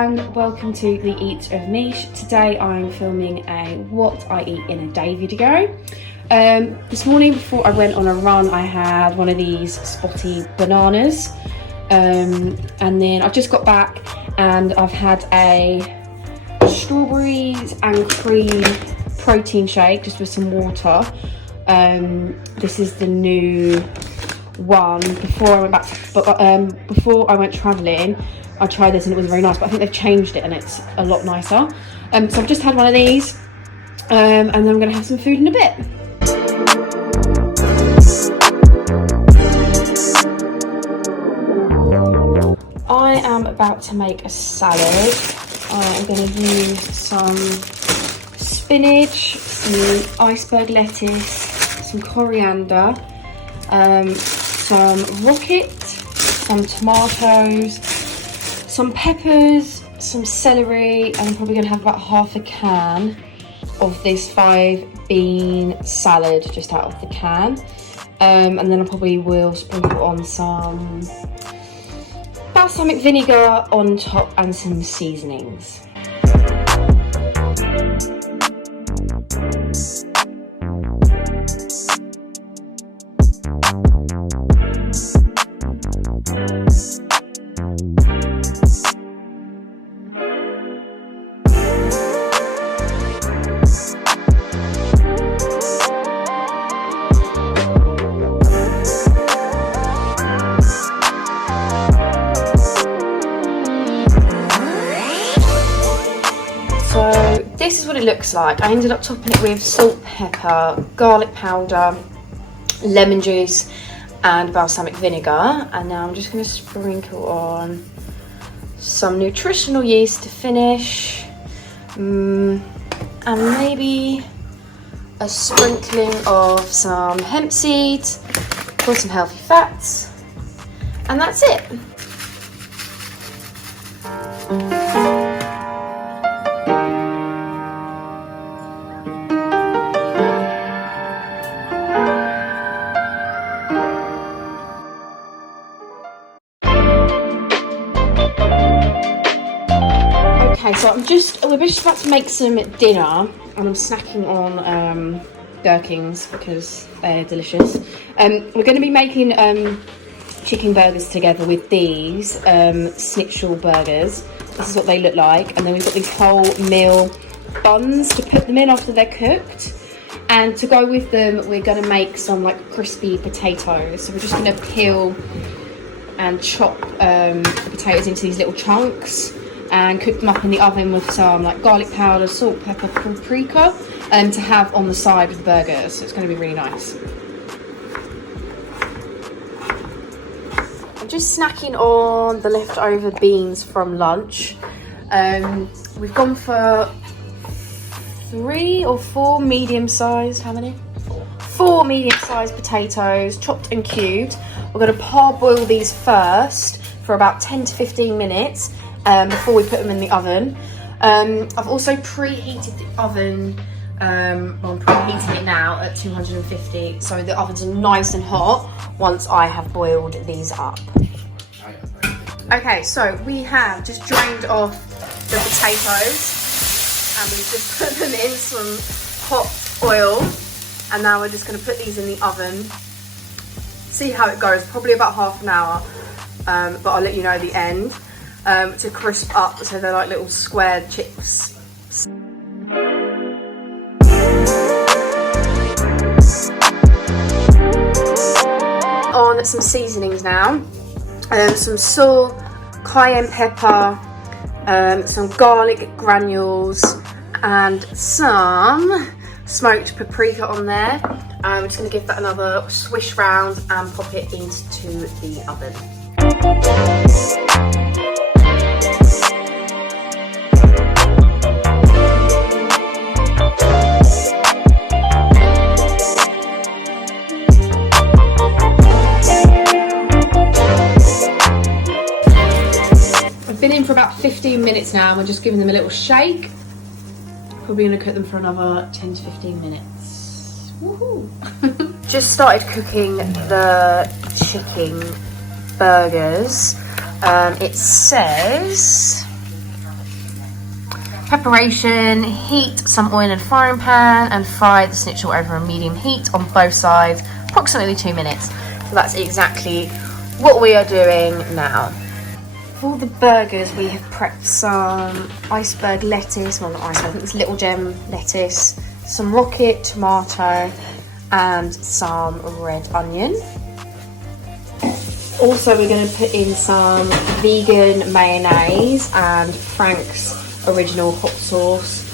and welcome to the Eat of Mich. Today I'm filming a what I eat in a day video. This morning before I went on a run I had one of these spotty bananas and then I just got back and I've had a strawberries and cream protein shake just with some water. This is the new one. Before I went travelling I tried this and it was very nice, but I think they've changed it and it's a lot nicer. So I've just had one of these and then I'm going to have some food in a bit. I am about to make a salad. I'm going to use some spinach, some iceberg lettuce, some coriander, some rocket, some tomatoes, some peppers, some celery, and I'm probably going to have about half a can of this 5-bean salad just out of the can. And then I probably will sprinkle on some balsamic vinegar on top and some seasonings. This is what it looks like. I ended up topping it with salt, pepper, garlic powder, lemon juice and balsamic vinegar, and now I'm just going to sprinkle on some nutritional yeast to finish, and maybe a sprinkling of some hemp seeds for some healthy fats, and that's it. Okay, so we're just about to make some dinner, and I'm snacking on gherkins because they're delicious. We're going to be making chicken burgers together with these schnitzel burgers. This is what they look like, and then we've got these wholemeal buns to put them in after they're cooked. And to go with them, we're going to make some like crispy potatoes. So we're just going to peel and chop the potatoes into these little chunks and cook them up in the oven with some like garlic powder, salt, pepper, paprika, to have on the side with the burgers. So it's going to be really nice. I'm just snacking on the leftover beans from lunch. We've gone for 3 or 4 medium-sized, how many? 4 medium-sized potatoes, chopped and cubed. We're going to parboil these first for about 10 to 15 minutes. Before we put them in the oven. I've also preheated the oven, I'm preheating it now at 250, so the ovens are nice and hot once I have boiled these up. Okay, so we have just drained off the potatoes and we've just put them in some hot oil, and now we're just going to put these in the oven, see how it goes, probably about half an hour, but I'll let you know at the end. To crisp up, so they're like little square chips. On some seasonings now, some salt, cayenne pepper, some garlic granules and some smoked paprika on there. I'm just going to give that another swish round and pop it into the oven. Been in for about 15 minutes now, and we're just giving them a little shake. Probably going to cook them for another 10 to 15 minutes. Woohoo! Just started cooking the chicken burgers. It says Preparation: heat some oil in a frying pan and fry the schnitzel over a medium heat on both sides, approximately 2 minutes. So that's exactly what we are doing now. For the burgers, we have prepped some iceberg lettuce, well not iceberg, I think it's little gem lettuce, some rocket tomato and some red onion. Also, we're going to put in some vegan mayonnaise and Frank's original hot sauce.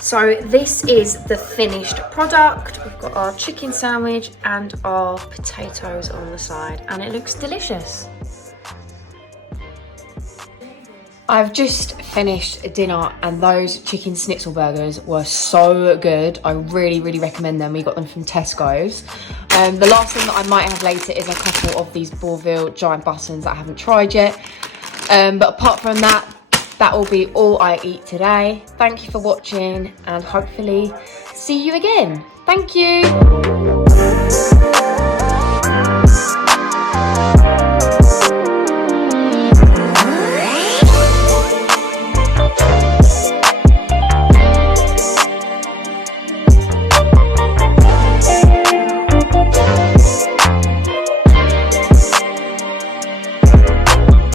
So this is the finished product. We've got our chicken sandwich and our potatoes on the side, and it looks delicious. I've just finished dinner and those chicken schnitzel burgers were so good. I really recommend them. We got them from TESCO's. The last thing that I might have later is a couple of these Bourville giant buttons that I haven't tried yet. But apart from that, that will be all I eat today. Thank you for watching and hopefully see you again. Thank you.